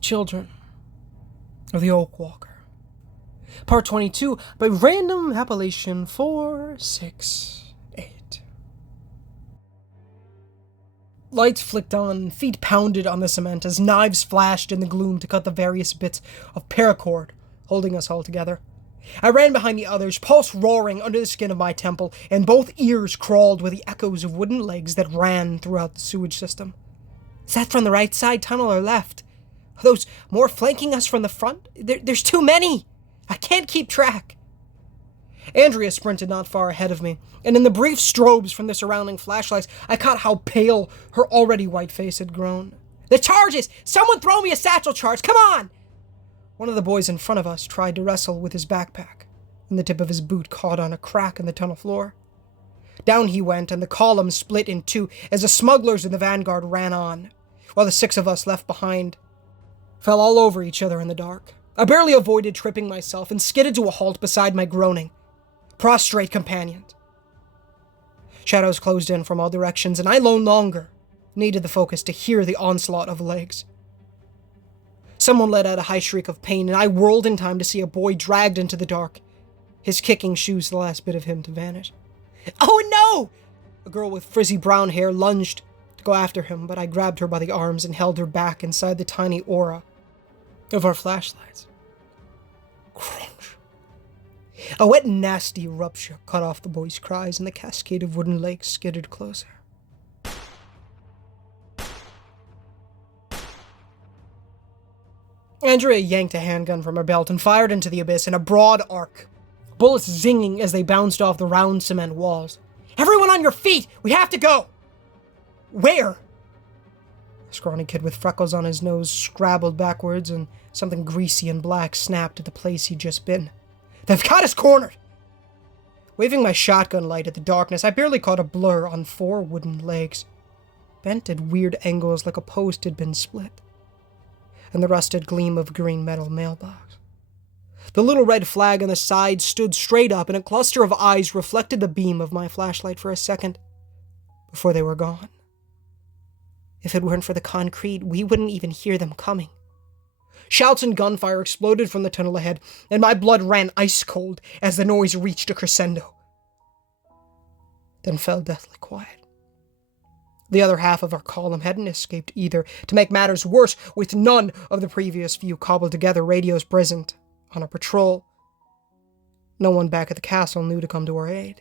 Children of the Oak Walker. Part 22 by random appellation 468. Lights flicked on, feet pounded on the cement as knives flashed in the gloom to cut the various bits of paracord holding us all together. I ran behind the others, pulse roaring under the skin of my temple, and both ears crawled with the echoes of wooden legs that ran throughout the sewage system. Is that from the right side tunnel or left? Are those more flanking us from the front? There's too many! I can't keep track. Andrea sprinted not far ahead of me, and in the brief strobes from the surrounding flashlights, I caught how pale her already white face had grown. The charges! Someone throw me a satchel charge! Come on! One of the boys in front of us tried to wrestle with his backpack, and the tip of his boot caught on a crack in the tunnel floor. Down he went, and the column split in two as the smugglers in the vanguard ran on, while the 6 of us left behind fell all over each other in the dark. I barely avoided tripping myself and skidded to a halt beside my groaning, prostrate companions. Shadows closed in from all directions, and I no longer needed the focus to hear the onslaught of legs. Someone let out a high shriek of pain, and I whirled in time to see a boy dragged into the dark, his kicking shoes the last bit of him to vanish. Oh no! A girl with frizzy brown hair lunged to go after him, but I grabbed her by the arms and held her back inside the tiny aura of our flashlights. Crunch. A wet, nasty rupture cut off the boy's cries, and the cascade of wooden legs skidded closer. Andrea yanked a handgun from her belt and fired into the abyss in a broad arc, bullets zinging as they bounced off the round cement walls. Everyone on your feet! We have to go! Where? A scrawny kid with freckles on his nose scrabbled backwards, and something greasy and black snapped at the place he'd just been. They've got us cornered! Waving my shotgun light at the darkness, I barely caught a blur on 4 wooden legs, bent at weird angles like a post had been split, and the rusted gleam of a green metal mailbox. The little red flag on the side stood straight up, and a cluster of eyes reflected the beam of my flashlight for a second before they were gone. If it weren't for the concrete, we wouldn't even hear them coming. Shouts and gunfire exploded from the tunnel ahead, and my blood ran ice cold as the noise reached a crescendo, then fell deathly quiet. The other half of our column hadn't escaped either. To make matters worse, with none of the previous few cobbled together radios present on our patrol, no one back at the castle knew to come to our aid.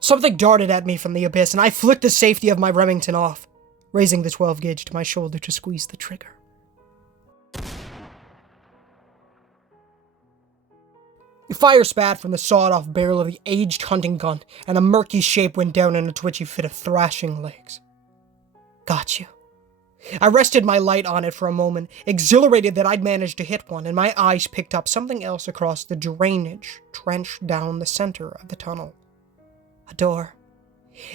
Something darted at me from the abyss, and I flicked the safety of my Remington off, raising the 12 gauge to my shoulder to squeeze the trigger. Fire spat from the sawed-off barrel of the aged hunting gun, and a murky shape went down in a twitchy fit of thrashing legs. Got you. I rested my light on it for a moment, exhilarated that I'd managed to hit one, and my eyes picked up something else across the drainage trench down the center of the tunnel. A door.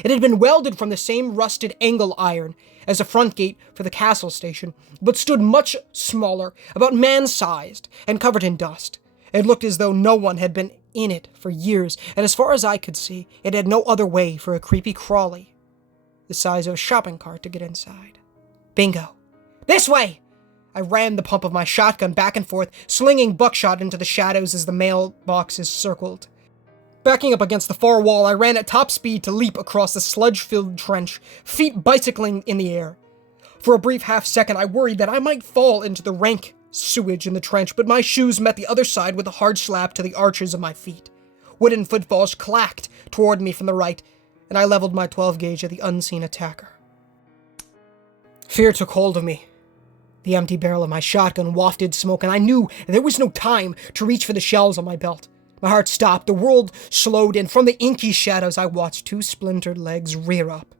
It had been welded from the same rusted angle iron as the front gate for the castle station, but stood much smaller, about man-sized, and covered in dust. It looked as though no one had been in it for years, and as far as I could see, it had no other way for a creepy crawly the size of a shopping cart to get inside. Bingo. This way! I rammed the pump of my shotgun back and forth, slinging buckshot into the shadows as the mailboxes circled. Backing up against the far wall, I ran at top speed to leap across the sludge-filled trench, feet bicycling in the air. For a brief half-second, I worried that I might fall into the rank sewage in the trench, but my shoes met the other side with a hard slap to the arches of my feet. Wooden footfalls clacked toward me from the right, and I leveled my 12 gauge at the unseen attacker. Fear took hold of me. The empty barrel of my shotgun wafted smoke, and I knew there was no time to reach for the shells on my belt. My heart stopped, the world slowed, and from the inky shadows I watched 2 splintered legs rear up,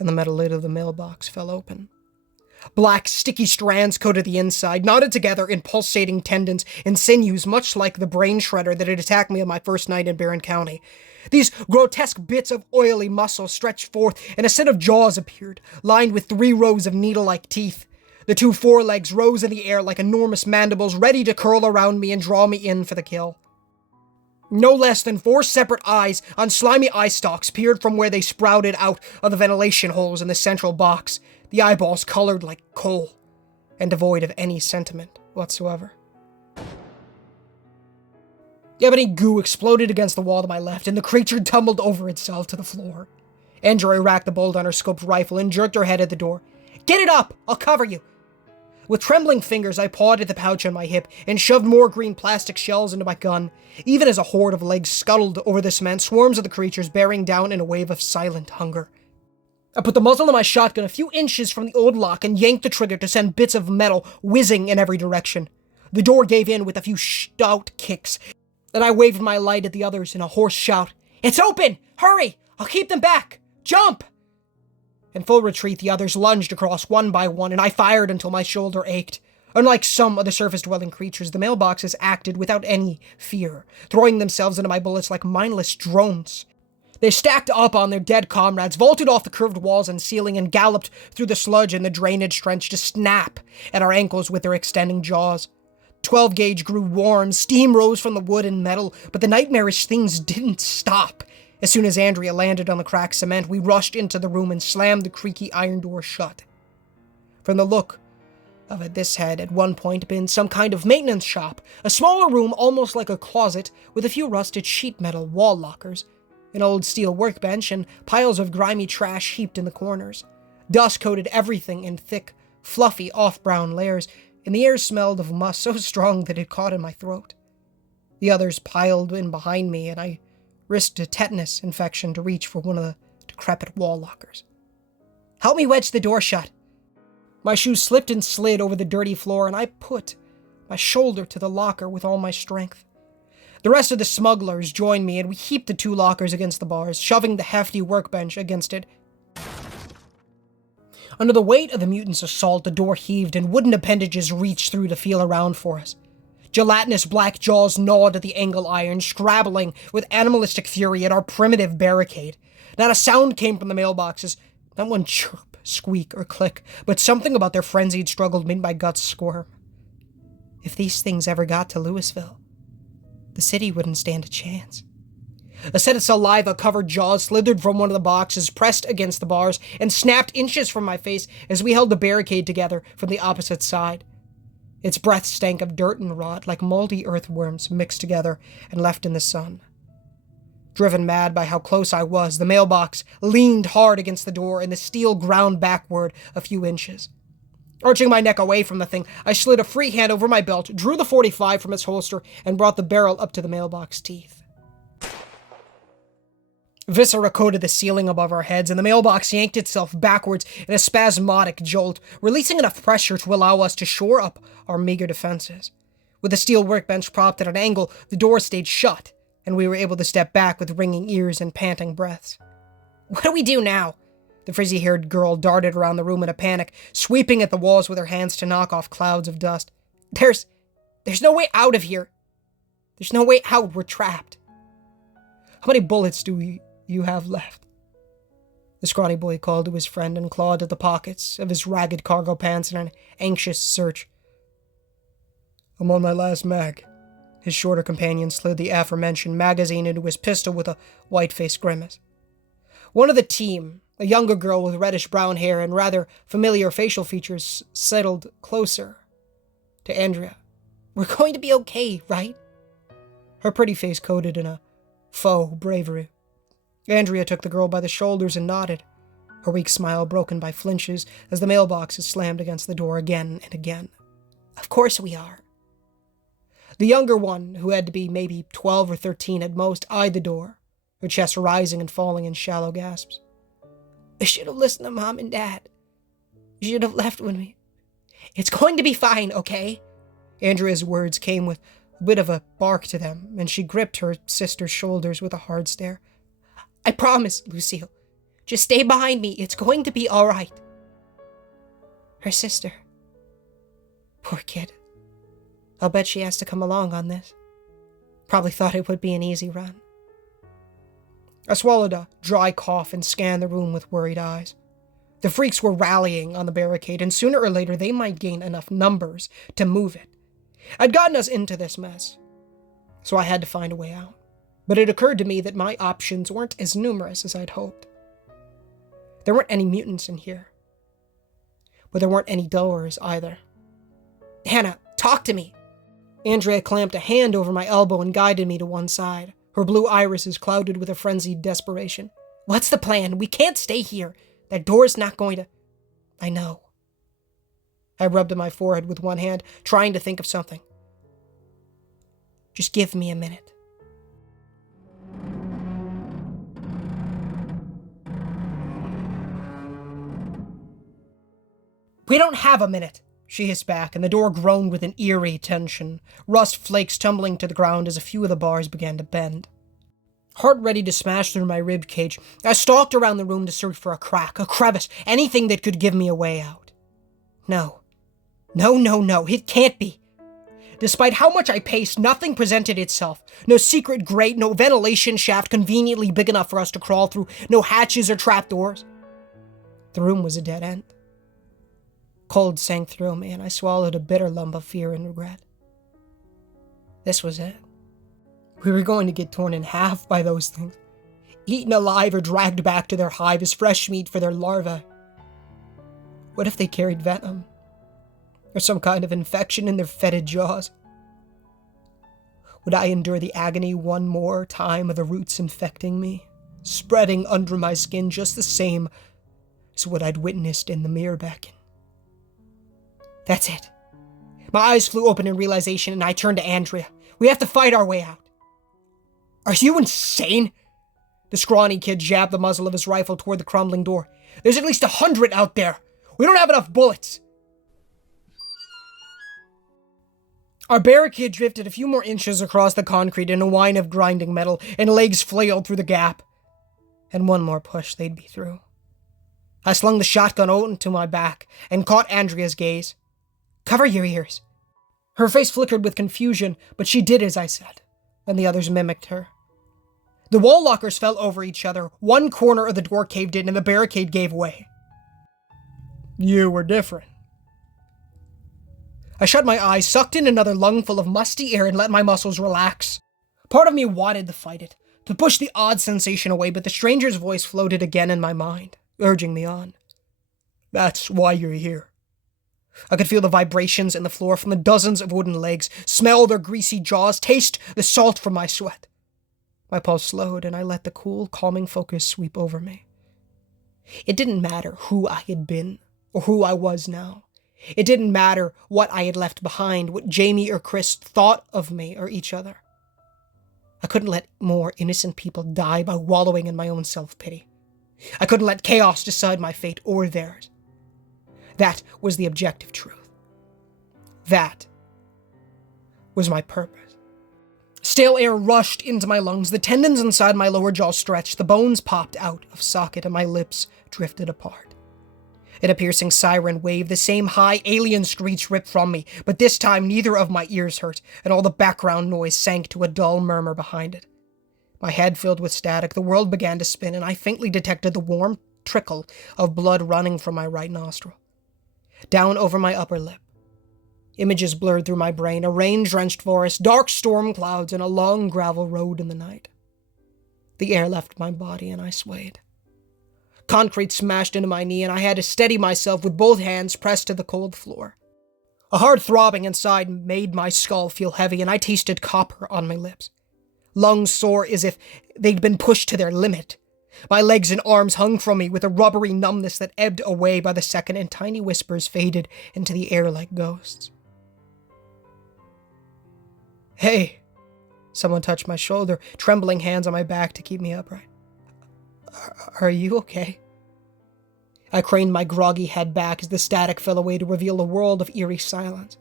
and the metal lid of the mailbox fell open. Black, sticky strands coated the inside, knotted together in pulsating tendons and sinews, much like the brain shredder that had attacked me on my first night in Barron County. These grotesque bits of oily muscle stretched forth, and a set of jaws appeared, lined with 3 rows of needle-like teeth. The 2 forelegs rose in the air like enormous mandibles, ready to curl around me and draw me in for the kill. No less than 4 separate eyes on slimy eye stalks peered from where they sprouted out of the ventilation holes in the central box, the eyeballs colored like coal. and devoid of any sentiment whatsoever. Ebony goo exploded against the wall to my left, and the creature tumbled over itself to the floor. Andrea racked the bolt on her scoped rifle and jerked her head at the door. "Get it up! I'll cover you!" With trembling fingers, I pawed at the pouch on my hip and shoved more green plastic shells into my gun. Even as a horde of legs scuttled over the cement, swarms of the creatures bearing down in a wave of silent hunger. I put the muzzle of my shotgun a few inches from the old lock and yanked the trigger to send bits of metal whizzing in every direction. The door gave in with a few stout kicks, and I waved my light at the others in a hoarse shout. "It's open! Hurry! I'll keep them back! Jump!" In full retreat, the others lunged across one by one, and I fired until my shoulder ached. Unlike some of the surface-dwelling creatures, the mailboxes acted without any fear, throwing themselves into my bullets like mindless drones. They stacked up on their dead comrades, vaulted off the curved walls and ceiling, and galloped through the sludge and the drainage trench to snap at our ankles with their extending jaws. 12-gauge grew warm, steam rose from the wood and metal, but the nightmarish things didn't stop. As soon as Andrea landed on the cracked cement, we rushed into the room and slammed the creaky iron door shut. From the look of it, this had at one point been some kind of maintenance shop, a smaller room almost like a closet with a few rusted sheet metal wall lockers, an old steel workbench, and piles of grimy trash heaped in the corners. Dust coated everything in thick, fluffy, off-brown layers, and the air smelled of musk so strong that it caught in my throat. The others piled in behind me, and I risked a tetanus infection to reach for one of the decrepit wall lockers. "Help me wedge the door shut." My shoes slipped and slid over the dirty floor, and I put my shoulder to the locker with all my strength. The rest of the smugglers joined me, and we heaped the two lockers against the bars, shoving the hefty workbench against it. Under the weight of the mutant's assault, the door heaved, and wooden appendages reached through to feel around for us. Gelatinous black jaws gnawed at the angle iron, scrabbling with animalistic fury at our primitive barricade. Not a sound came from the mailboxes, not one chirp, squeak, or click, but something about their frenzied struggle made my guts squirm. If these things ever got to Louisville, the city wouldn't stand a chance. A set of saliva-covered jaws slithered from one of the boxes, pressed against the bars, and snapped inches from my face as we held the barricade together from the opposite side. Its breath stank of dirt and rot, like moldy earthworms mixed together and left in the sun. Driven mad by how close I was, the mailbox leaned hard against the door, and the steel ground backward a few inches. Arching my neck away from the thing, I slid a free hand over my belt, drew the .45 from its holster, and brought the barrel up to the mailbox teeth. Viscera coated the ceiling above our heads, and the mailbox yanked itself backwards in a spasmodic jolt, releasing enough pressure to allow us to shore up our meager defenses. With the steel workbench propped at an angle, the door stayed shut, and we were able to step back with ringing ears and panting breaths. "What do we do now?" The frizzy-haired girl darted around the room in a panic, sweeping at the walls with her hands to knock off clouds of dust. There's no way out of here. There's no way out. We're trapped." "How many bullets do you have left?" The scrawny boy called to his friend and clawed at the pockets of his ragged cargo pants in an anxious search. "I'm on my last mag." His shorter companion slid the aforementioned magazine into his pistol with a white-faced grimace. One of the team, a younger girl with reddish-brown hair and rather familiar facial features, settled closer to Andrea. "We're going to be okay, right?" Her pretty face coated in a faux bravery. Andrea took the girl by the shoulders and nodded, her weak smile broken by flinches as the mailboxes slammed against the door again and again. "Of course we are." The younger one, who had to be maybe 12 or 13 at most, eyed the door, her chest rising and falling in shallow gasps. "I should have listened to Mom and Dad. You should have left with me. It's going to be fine, okay?" Andrea's words came with a bit of a bark to them, and she gripped her sister's shoulders with a hard stare. "I promise, Lucille. Just stay behind me. It's going to be all right." Her sister. Poor kid. I'll bet she has to come along on this. Probably thought it would be an easy run. I swallowed a dry cough and scanned the room with worried eyes. The freaks were rallying on the barricade, and sooner or later they might gain enough numbers to move it. I'd gotten us into this mess, so I had to find a way out. But it occurred to me that my options weren't as numerous as I'd hoped. There weren't any mutants in here, but there weren't any doors either. Hannah, talk to me. Andrea clamped a hand over my elbow and guided me to one side. Her blue irises clouded with a frenzied desperation. What's the plan? We can't stay here. That door's not going to... I know. I rubbed at my forehead with one hand, trying to think of something. Just give me a minute. We don't have a minute, she hissed back, and the door groaned with an eerie tension, rust flakes tumbling to the ground as a few of the bars began to bend. Heart ready to smash through my rib cage, I stalked around the room to search for a crack, a crevice, anything that could give me a way out. No, it can't be. Despite how much I paced, nothing presented itself. No secret grate, no ventilation shaft conveniently big enough for us to crawl through, no hatches or trapdoors. The room was a dead end. Cold sank through me, and I swallowed a bitter lump of fear and regret. This was it. We were going to get torn in half by those things, eaten alive or dragged back to their hive as fresh meat for their larvae. What if they carried venom? Or some kind of infection in their fetid jaws? Would I endure the agony one more time of the roots infecting me, spreading under my skin just the same as what I'd witnessed in the mirror beacon? That's it. My eyes flew open in realization, and I turned to Andrea. We have to fight our way out. Are you insane? The scrawny kid jabbed the muzzle of his rifle toward the crumbling door. There's at least 100 out there. We don't have enough bullets. Our barricade drifted a few more inches across the concrete in a whine of grinding metal, and legs flailed through the gap. And one more push, they'd be through. I slung the shotgun onto my back and caught Andrea's gaze. Cover your ears. Her face flickered with confusion, but she did as I said, and the others mimicked her. The wall lockers fell over each other, one corner of the door caved in, and the barricade gave way. You were different. I shut my eyes, sucked in another lungful of musty air, and let my muscles relax. Part of me wanted to fight it, to push the odd sensation away, but the stranger's voice floated again in my mind, urging me on. That's why you're here. I could feel the vibrations in the floor from the dozens of wooden legs, smell their greasy jaws, taste the salt from my sweat. My pulse slowed, and I let the cool, calming focus sweep over me. It didn't matter who I had been, or who I was now. It didn't matter what I had left behind, what Jamie or Chris thought of me or each other. I couldn't let more innocent people die by wallowing in my own self-pity. I couldn't let chaos decide my fate or theirs. That was the objective truth. That was my purpose. Stale air rushed into my lungs, the tendons inside my lower jaw stretched, the bones popped out of socket, and my lips drifted apart. In a piercing siren wave, the same high alien screech ripped from me, but this time neither of my ears hurt, and all the background noise sank to a dull murmur behind it. My head filled with static, the world began to spin, and I faintly detected the warm trickle of blood running from my right nostril. Down over my upper lip. Images blurred through my brain, a rain-drenched forest, dark storm clouds, and a long gravel road in the night. The air left my body, and I swayed. Concrete smashed into my knee, and I had to steady myself with both hands pressed to the cold floor. A hard throbbing inside made my skull feel heavy, and I tasted copper on my lips. Lungs sore as if they'd been pushed to their limit. My legs and arms hung from me with a rubbery numbness that ebbed away by the second, and tiny whispers faded into the air like ghosts. Hey! Someone touched my shoulder, trembling hands on my back to keep me upright. Are you okay? I craned my groggy head back as the static fell away to reveal a world of eerie silence.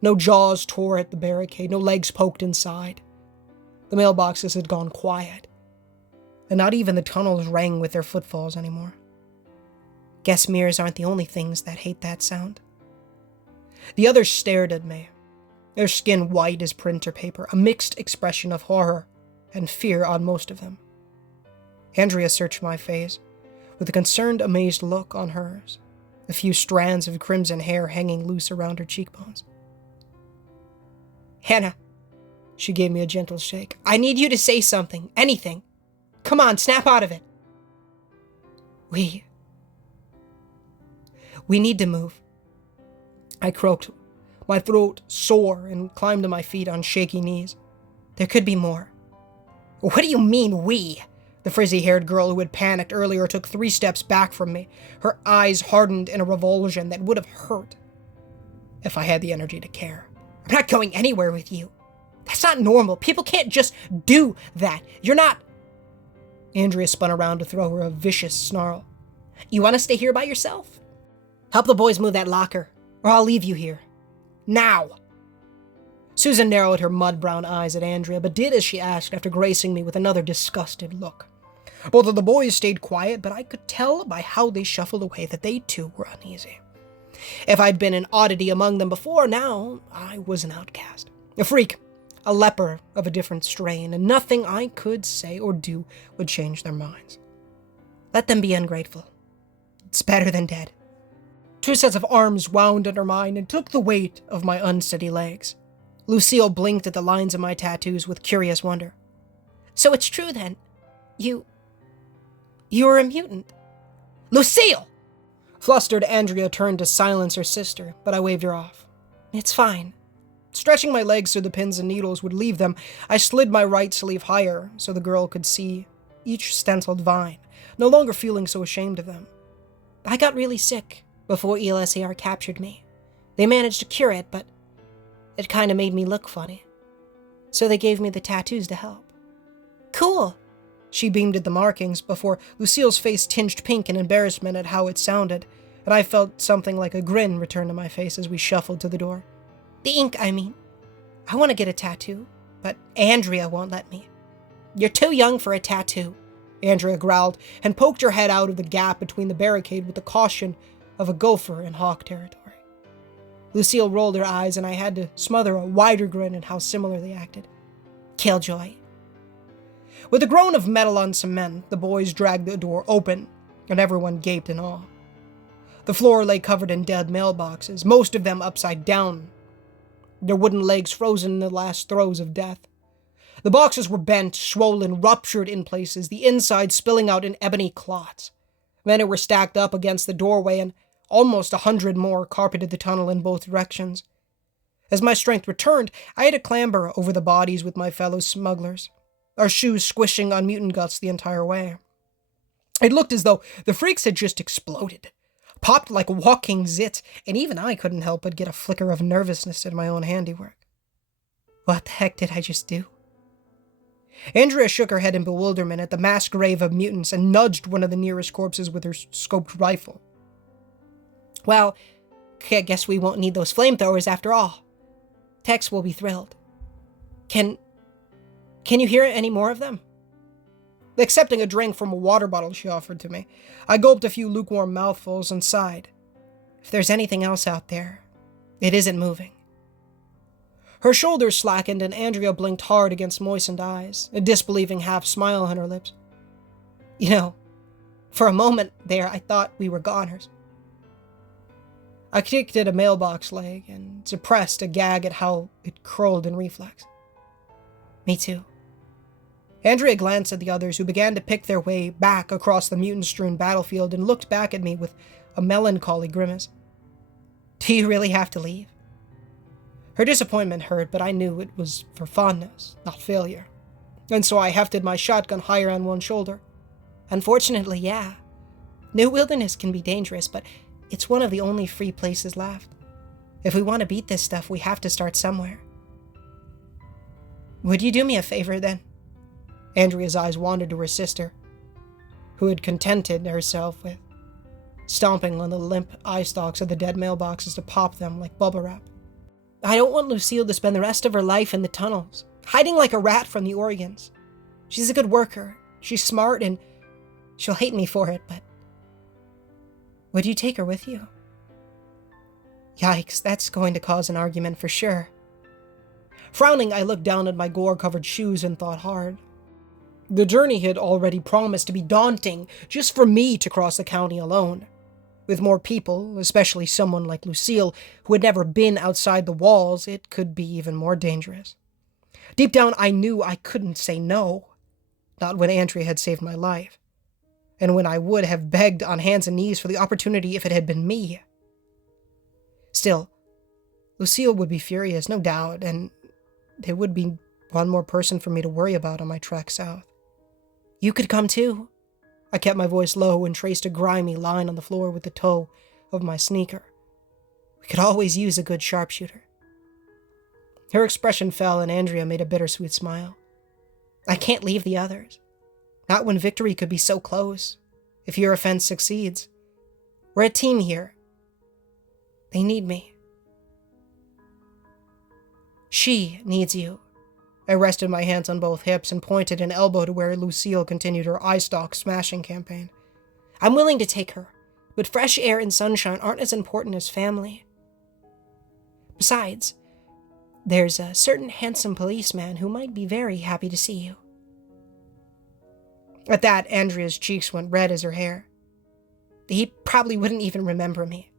No jaws tore at the barricade, no legs poked inside. The mailboxes had gone quiet, and not even the tunnels rang with their footfalls anymore. Guess mirrors aren't the only things that hate that sound. The others stared at me, their skin white as printer paper, a mixed expression of horror and fear on most of them. Andrea searched my face, with a concerned, amazed look on hers, a few strands of crimson hair hanging loose around her cheekbones. Hannah, she gave me a gentle shake. I need you to say something, anything. Come on, snap out of it. We need to move. I croaked, my throat sore, and climbed to my feet on shaky knees. There could be more. What do you mean, we? The frizzy-haired girl who had panicked earlier took 3 steps back from me, her eyes hardened in a revulsion that would have hurt if I had the energy to care. I'm not going anywhere with you. That's not normal. People can't just do that. You're not... Andrea spun around to throw her a vicious snarl. You want to stay here by yourself? Help the boys move that locker, or I'll leave you here. Now! Susan narrowed her mud-brown eyes at Andrea, but did as she asked after gracing me with another disgusted look. Both of the boys stayed quiet, but I could tell by how they shuffled away that they too were uneasy. If I'd been an oddity among them before, now I was an outcast. A freak, a leper of a different strain, and nothing I could say or do would change their minds. Let them be ungrateful. It's better than dead. 2 sets of arms wound under mine and took the weight of my unsteady legs. Lucille blinked at the lines of my tattoos with curious wonder. So it's true then? You're a mutant. Lucille! Flustered, Andrea turned to silence her sister, but I waved her off. It's fine. Stretching my legs so the pins and needles would leave them, I slid my right sleeve higher so the girl could see each stenciled vine, no longer feeling so ashamed of them. I got really sick before ELSAR captured me. They managed to cure it, but it kind of made me look funny. So they gave me the tattoos to help. Cool! She beamed at the markings before Lucille's face tinged pink in embarrassment at how it sounded, and I felt something like a grin return to my face as we shuffled to the door. The ink, I mean. I want to get a tattoo, but Andrea won't let me. You're too young for a tattoo, Andrea growled and poked her head out of the gap between the barricade with the caution of a gopher in hawk territory. Lucille rolled her eyes, and I had to smother a wider grin at how similar they acted. Killjoy. With a groan of metal on cement, the boys dragged the door open, and everyone gaped in awe. The floor lay covered in dead mailboxes, most of them upside down, their wooden legs frozen in the last throes of death. The boxes were bent, swollen, ruptured in places, the inside spilling out in ebony clots. Many were stacked up against the doorway, and almost 100 more carpeted the tunnel in both directions. As my strength returned, I had to clamber over the bodies with my fellow smugglers, our shoes squishing on mutant guts the entire way. It looked as though the freaks had just exploded, popped like walking zits, and even I couldn't help but get a flicker of nervousness at my own handiwork. What the heck did I just do? Andrea shook her head in bewilderment at the mass grave of mutants and nudged one of the nearest corpses with her scoped rifle. Well, I guess we won't need those flamethrowers after all. Tex will be thrilled. Can you hear any more of them? Accepting a drink from a water bottle she offered to me, I gulped a few lukewarm mouthfuls and sighed. If there's anything else out there, it isn't moving. Her shoulders slackened and Andrea blinked hard against moistened eyes, a disbelieving half smile on her lips. You know, for a moment there I thought we were goners. I kicked at a mailbox leg and suppressed a gag at how it curled in reflex. Me too. Andrea glanced at the others, who began to pick their way back across the mutant-strewn battlefield, and looked back at me with a melancholy grimace. Do you really have to leave? Her disappointment hurt, but I knew it was for fondness, not failure. And so I hefted my shotgun higher on one shoulder. Unfortunately, yeah. New Wilderness can be dangerous, but it's one of the only free places left. If we want to beat this stuff, we have to start somewhere. Would you do me a favor, then? Andrea's eyes wandered to her sister, who had contented herself with stomping on the limp eye stalks of the dead mailboxes to pop them like bubble wrap. I don't want Lucille to spend the rest of her life in the tunnels, hiding like a rat from the Organs. She's a good worker, she's smart, and she'll hate me for it, but would you take her with you? Yikes, that's going to cause an argument for sure. Frowning, I looked down at my gore-covered shoes and thought hard. The journey had already promised to be daunting just for me to cross the county alone. With more people, especially someone like Lucille, who had never been outside the walls, it could be even more dangerous. Deep down, I knew I couldn't say no. Not when Andrea had saved my life. And when I would have begged on hands and knees for the opportunity if it had been me. Still, Lucille would be furious, no doubt, and there would be one more person for me to worry about on my trek south. You could come too. I kept my voice low and traced a grimy line on the floor with the toe of my sneaker. We could always use a good sharpshooter. Her expression fell and Andrea made a bittersweet smile. I can't leave the others. Not when victory could be so close. If your offense succeeds. We're a team here. They need me. She needs you. I rested my hands on both hips and pointed an elbow to where Lucille continued her eye stalk smashing campaign. I'm willing to take her, but fresh air and sunshine aren't as important as family. Besides, there's a certain handsome policeman who might be very happy to see you. At that, Andrea's cheeks went red as her hair. He probably wouldn't even remember me.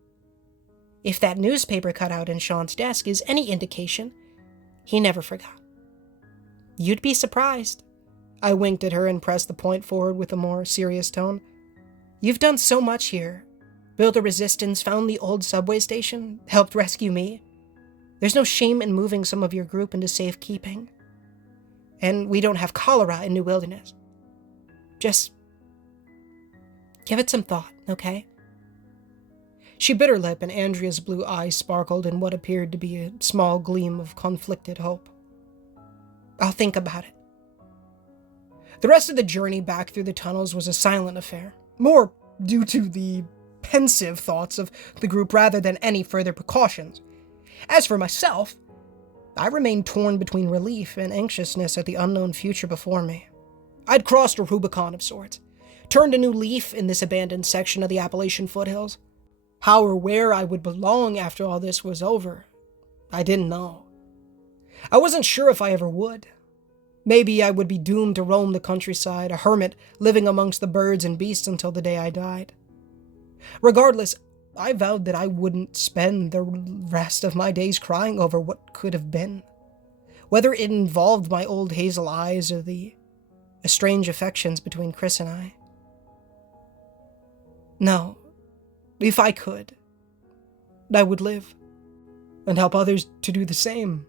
If that newspaper cutout in Sean's desk is any indication, he never forgot. You'd be surprised. I winked at her and pressed the point forward with a more serious tone. You've done so much here. Built a resistance, found the old subway station, helped rescue me. There's no shame in moving some of your group into safekeeping. And we don't have cholera in New Wilderness. Just give it some thought, okay? She bit her lip and Andrea's blue eyes sparkled in what appeared to be a small gleam of conflicted hope. I'll think about it. The rest of the journey back through the tunnels was a silent affair, more due to the pensive thoughts of the group rather than any further precautions. As for myself, I remained torn between relief and anxiousness at the unknown future before me. I'd crossed a Rubicon of sorts, turned a new leaf in this abandoned section of the Appalachian foothills. How or where I would belong after all this was over, I didn't know. I wasn't sure if I ever would. Maybe I would be doomed to roam the countryside, a hermit living amongst the birds and beasts until the day I died. Regardless, I vowed that I wouldn't spend the rest of my days crying over what could have been, whether it involved my old hazel eyes or the estranged affections between Chris and I. No, if I could, I would live and help others to do the same.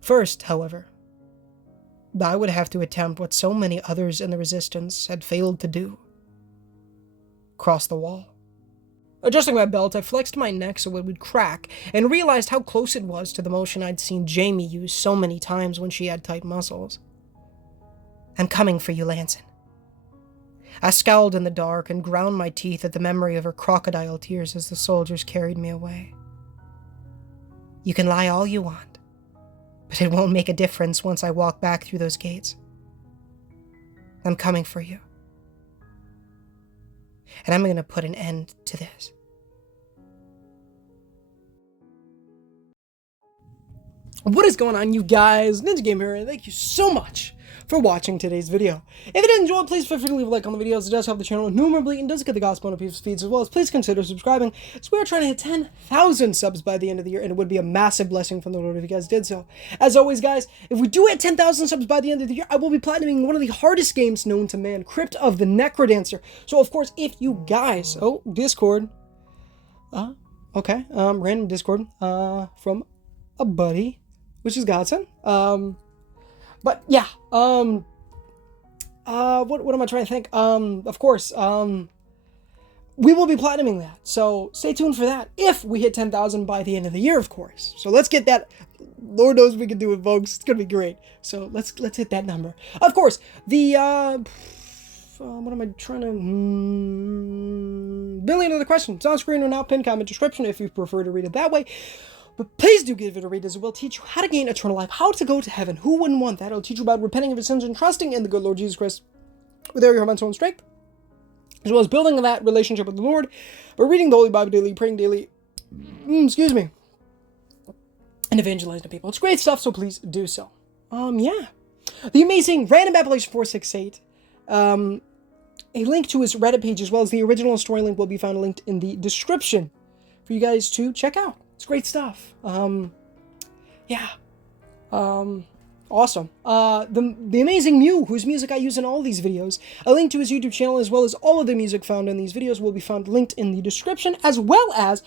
First, however, I would have to attempt what so many others in the Resistance had failed to do. Cross the wall. Adjusting my belt, I flexed my neck so it would crack, and realized how close it was to the motion I'd seen Jamie use so many times when she had tight muscles. I'm coming for you, Lanson. I scowled in the dark and ground my teeth at the memory of her crocodile tears as the soldiers carried me away. You can lie all you want, but it won't make a difference once I walk back through those gates. I'm coming for you. And I'm going to put an end to this. What is going on, you guys? Ninja Gamer here, and thank you so much for watching today's video. If you did enjoy, please feel free to leave a like on the videos. It does help the channel innumerably and does get the gospel on people's feeds as well. As please consider subscribing. So we are trying to hit 10,000 subs by the end of the year, and it would be a massive blessing from the Lord if you guys did so. As always, guys, if we do hit 10,000 subs by the end of the year, I will be platinuming one of the hardest games known to man, Crypt of the Necrodancer. So of course, if you guys, Discord, random Discord, from a buddy, which is Godson. But yeah, what am I trying to think? Of course, we will be platinuming that. So stay tuned for that if we hit 10,000 by the end of the year, of course. So let's get that. Lord knows we can do it, folks. It's going to be great. So let's hit that number. Of course, the, what am I trying to, billion other questions. It's on screen or now, pinned comment description if you prefer to read it that way. But please do give it a read as it will teach you how to gain eternal life, how to go to heaven. Who wouldn't want that? It'll teach you about repenting of your sins and trusting in the good Lord Jesus Christ with all your heart, soul, and strength, as well as building that relationship with the Lord by reading the Holy Bible daily, praying daily, and evangelizing to people. It's great stuff, so please do so. Yeah. The amazing Random Appalachian 468, a link to his Reddit page as well as the original story link will be found linked in the description for you guys to check out. It's great stuff. Awesome. The amazing Mew, whose music I use in all these videos, a link to his YouTube channel as well as all of the music found in these videos will be found linked in the description, as well as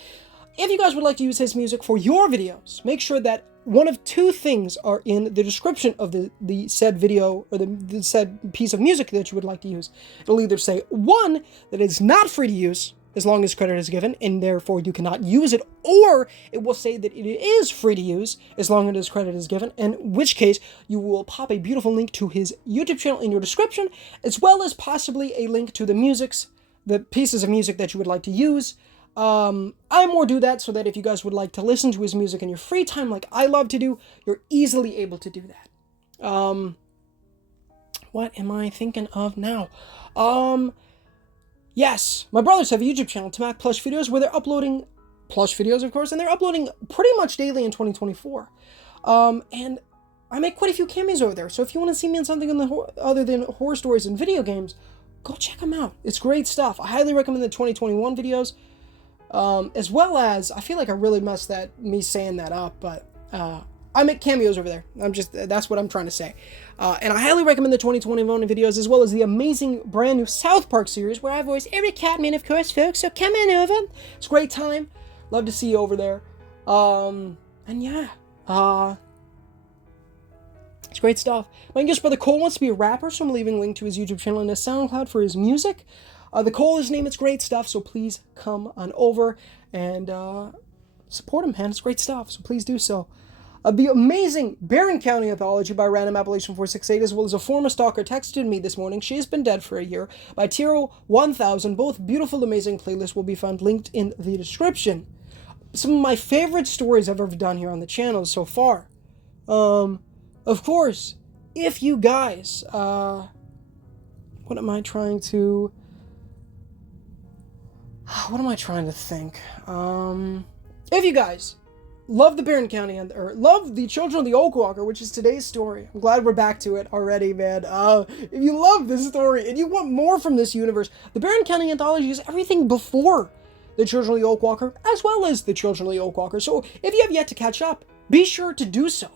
If you guys would like to use his music for your videos, make sure that one of two things are in the description of the said video or the said piece of music that you would like to use. It'll either say, one, that it's not free to use as long as credit is given, and therefore you cannot use it, or it will say that it is free to use as long as credit is given, in which case you will pop a beautiful link to his YouTube channel in your description, as well as possibly a link to the pieces of music that you would like to use. I more do that so that if you guys would like to listen to his music in your free time like I love to do, you're easily able to do that. What am I thinking of now? Yes, my brothers have a YouTube channel, Tamak Plush Videos, where they're uploading plush videos, of course, and they're uploading pretty much daily in 2024. And I make quite a few cameos over there, so if you want to see me in something other than horror stories and video games, go check them out. It's great stuff. I highly recommend the 2021 videos. As well as, I feel like I really messed me saying that up, but, I make cameos over there. That's what I'm trying to say. And I highly recommend the 2021 videos, as well as the amazing brand new South Park series, where I voice Eric Catman, of course, folks, so come on over. It's a great time. Love to see you over there. And yeah, it's great stuff. My youngest brother Cole wants to be a rapper, so I'm leaving a link to his YouTube channel and his SoundCloud for his music. The Cole is his name. It's great stuff, so please come on over and support him, man. It's great stuff, so please do so. The amazing Barron County Anthology by Random Appellation 468, as well as a former stalker texted me this morning. She has been dead for a year by Tiro 1000. Both beautiful, amazing playlists will be found linked in the description. Some of my favorite stories I've ever done here on the channel so far. Of course, if you guys, what am I trying to think? If you guys love the Barron County, or love the Children of the Oak Walker, which is today's story, I'm glad we're back to it already, man. If you love this story and you want more from this universe, the Barron County Anthology is everything before the Children of the Oak Walker, as well as the Children of the Oak Walker. So if you have yet to catch up, be sure to do so.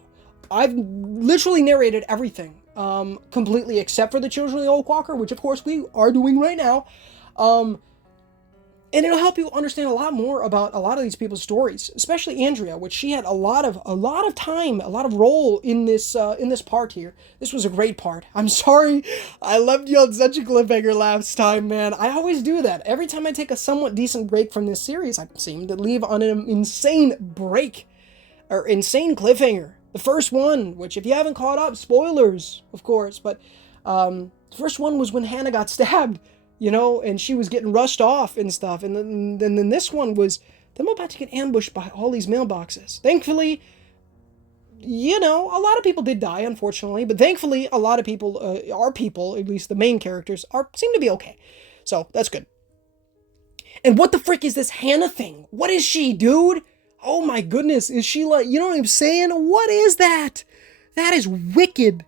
I've literally narrated everything, completely except for the Children of the Oak Walker, which of course we are doing right now. And it'll help you understand a lot more about a lot of these people's stories, especially Andrea, which she had a lot of time, a lot of role in this part here. This was a great part. I'm sorry, I left you on such a cliffhanger last time, man. I always do that. Every time I take a somewhat decent break from this series, I seem to leave on an insane break, or insane cliffhanger. The first one, which if you haven't caught up, spoilers, of course, but the first one was when Hannah got stabbed. You know, and she was getting rushed off and stuff. And then this one was them about to get ambushed by all these mailboxes. Thankfully, you know, a lot of people did die, unfortunately. But thankfully, a lot of people, our people, at least the main characters, seem to be okay. So, that's good. And what the frick is this Hannah thing? What is she, dude? Oh my goodness. Is she like, you know what I'm saying? What is that? That is wicked.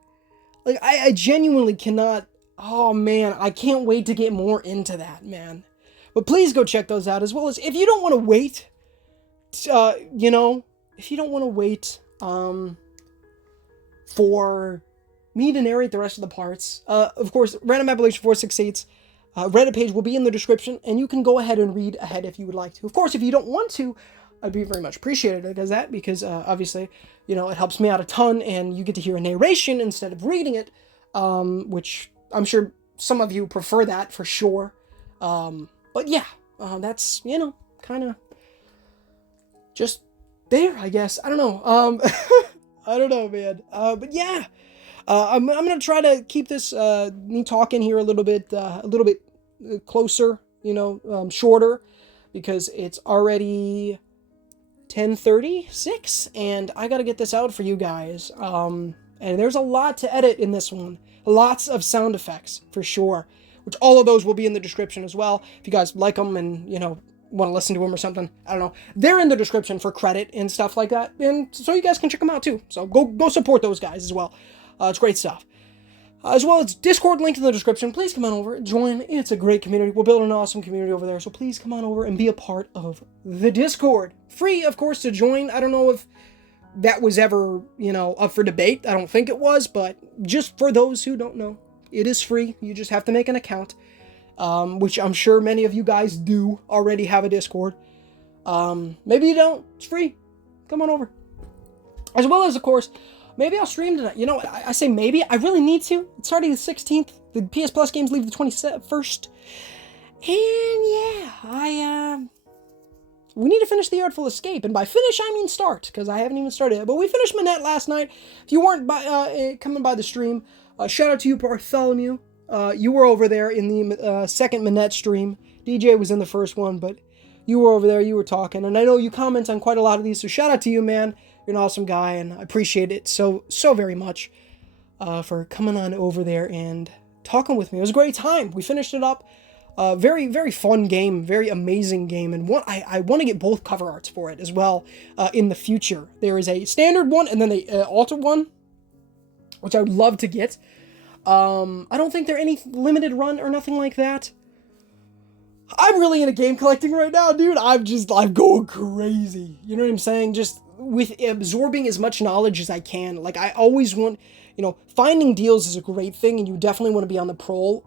Like, I genuinely cannot... Oh man, I can't wait to get more into that, man. But please go check those out, as well as if you don't want to wait, you know, if you don't want to wait for me to narrate the rest of the parts, of course, Random Appellation 468's Reddit page will be in the description, and you can go ahead and read ahead if you would like to. Of course, if you don't want to, I'd be very much appreciated because obviously, you know, it helps me out a ton, and you get to hear a narration instead of reading it, which... I'm sure some of you prefer that for sure. But yeah, that's, you know, kind of just there, I guess. I don't know. I don't know, man. But yeah, I'm going to try to keep this, me talking here a little bit closer, you know, shorter, because it's already 10:36 and I got to get this out for you guys. And there's a lot to edit in this one. Lots of sound effects, for sure. Which all of those will be in the description as well. If you guys like them and, you know, want to listen to them or something. I don't know. They're in the description for credit and stuff like that. And so you guys can check them out too. So go support those guys as well. It's great stuff. As well as Discord linked in the description. Please come on over. Join. It's a great community. We're building an awesome community over there. So please come on over and be a part of the Discord. Free, of course, to join. I don't know if that was ever, you know, up for debate. I don't think it was, but just for those who don't know, it is free. You just have to make an account, which I'm sure many of you guys do already have a Discord. Maybe you don't. It's free. Come on over. As well as, of course, maybe I'll stream tonight. You know, I say maybe. I really need to. It's already the 16th. The PS Plus games leave the 21st. And yeah, we need to finish The Artful Escape. And by finish, I mean start, because I haven't even started it. But we finished Manette last night. If you weren't coming by the stream, shout out to you, Bartholomew. You were over there in the second Manette stream. DJ was in the first one, but you were over there, you were talking. And I know you comment on quite a lot of these, so shout out to you, man. You're an awesome guy, and I appreciate it so very much for coming on over there and talking with me. It was a great time. We finished it up. Very, very fun game, very amazing game, and I want to get both cover arts for it as well in the future. There is a standard one and then the altered one, which I would love to get. I don't think they're any limited run or nothing like that. I'm really into game collecting right now, dude. I'm going crazy. You know what I'm saying? Just with absorbing as much knowledge as I can. Like, I always want, you know, finding deals is a great thing, and you definitely want to be on the prowl.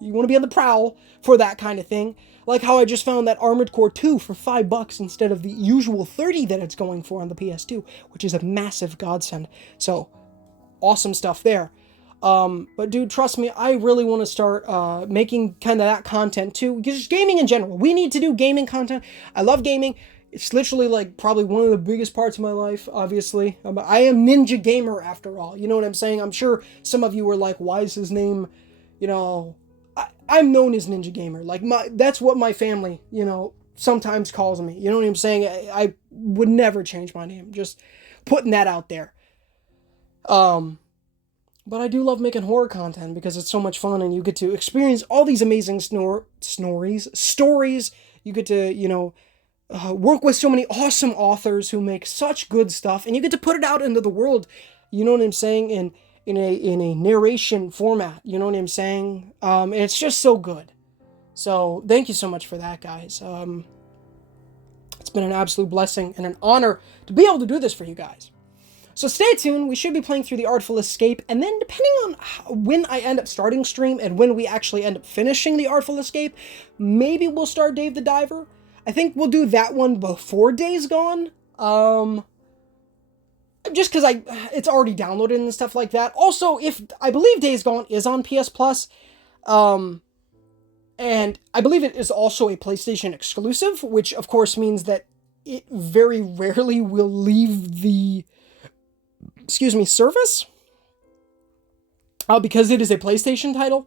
You want to be on the prowl for that kind of thing. Like how I just found that Armored Core 2 for $5 instead of the usual $30 that it's going for on the PS2, which is a massive godsend. So, awesome stuff there. But dude, trust me, I really want to start making kind of that content too. Just gaming in general. We need to do gaming content. I love gaming. It's literally like probably one of the biggest parts of my life, obviously. I am Ninja Gamer after all. You know what I'm saying? I'm sure some of you were like, why is his name, you know, I'm known as Ninja Gamer. Like, that's what my family, you know, sometimes calls me. You know what I'm saying? I would never change my name. Just putting that out there. But I do love making horror content because it's so much fun, and you get to experience all these amazing stories. You get to, you know, work with so many awesome authors who make such good stuff, and you get to put it out into the world, you know what I'm saying, in a narration format, you know what I'm saying, and it's just so good. So thank you so much for that, guys. It's been an absolute blessing and an honor to be able to do this for you guys. So stay tuned. We should be playing through The Artful Escape, and then depending on when I end up starting stream and when we actually end up finishing The Artful Escape, maybe we'll start Dave the Diver. I think we'll do that one before Days Gone. Just because it's already downloaded and stuff like that. Also, I believe Days Gone is on PS Plus, and I believe it is also a PlayStation exclusive, which of course means that it very rarely will leave the service, because it is a PlayStation title.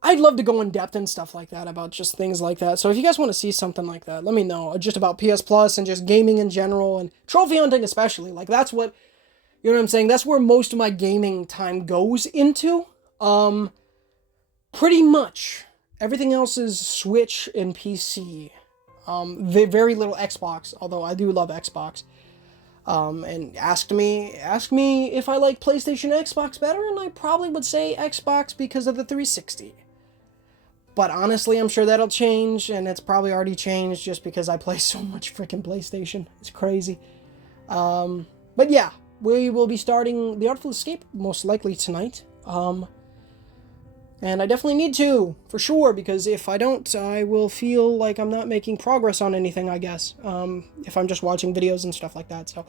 I'd love to go in depth and stuff like that about just things like that. So if you guys want to see something like that, let me know. Just about PS Plus and just gaming in general and trophy hunting especially. Like, that's what, you know what I'm saying? That's where most of my gaming time goes into. Pretty much everything else is Switch and PC. Very little Xbox, although I do love Xbox. And ask me if I like PlayStation or Xbox better, and I probably would say Xbox because of the 360. But honestly, I'm sure that'll change, and it's probably already changed just because I play so much freaking PlayStation. It's crazy. But yeah, we will be starting The Artful Escape most likely tonight. And I definitely need to, for sure, because if I don't, I will feel like I'm not making progress on anything, I guess, if I'm just watching videos and stuff like that. So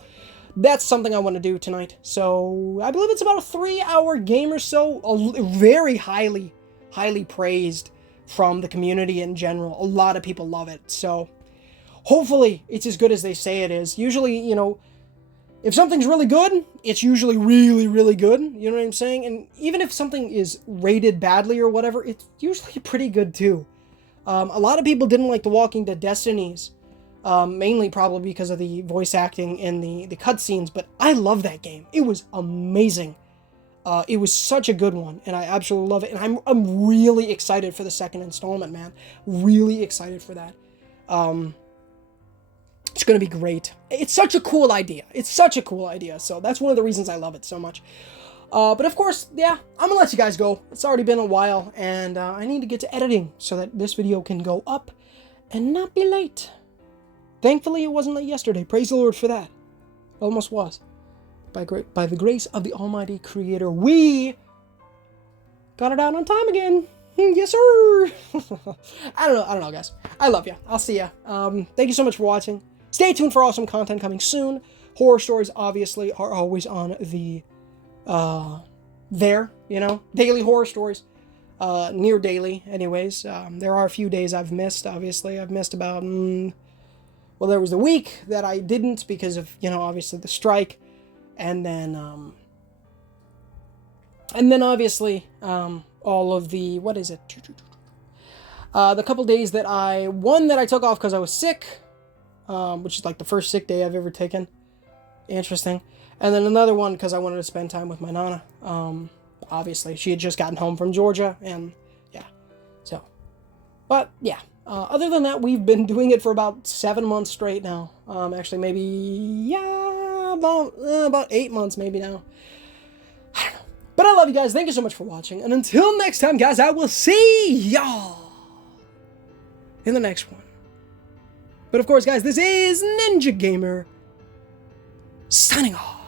that's something I want to do tonight. So I believe it's about a 3-hour game or so, very highly praised from the community in general. A lot of people love it. So hopefully it's as good as they say it is. Usually, you know, if something's really good, it's usually really, really good. You know what I'm saying? And even if something is rated badly or whatever, it's usually pretty good too. A lot of people didn't like the Walking Dead Destinies, mainly probably because of the voice acting and the cutscenes, but I love that game. It was amazing. It was such a good one, and I absolutely love it. And I'm really excited for the second installment, man. Really excited for that. It's going to be great. It's such a cool idea. So that's one of the reasons I love it so much. But of course, yeah, I'm going to let you guys go. It's already been a while, and I need to get to editing so that this video can go up and not be late. Thankfully, it wasn't late yesterday. Praise the Lord for that. It almost was. By the grace of the Almighty Creator, we got it out on time again. Yes, sir. I don't know, guys. I love you. I'll see ya. Thank you so much for watching. Stay tuned for awesome content coming soon. Horror stories, obviously, are always on the, daily horror stories. Near daily, anyways. There are a few days I've missed, obviously. I've missed about, well, there was a week that I didn't because of, obviously the strike. And then obviously, all of the, what is it? The couple days that one that I took off because I was sick, which is like the first sick day I've ever taken. Interesting. And then another one because I wanted to spend time with my Nana. Obviously, she had just gotten home from Georgia, and yeah. So, but yeah. Other than that, we've been doing it for about 7 months straight now. Actually, maybe, yeah, about 8 months maybe now. I don't know. But I love you guys. Thank you so much for watching. And until next time, guys, I will see y'all in the next one. But of course, guys, this is Ninja Gamer signing off.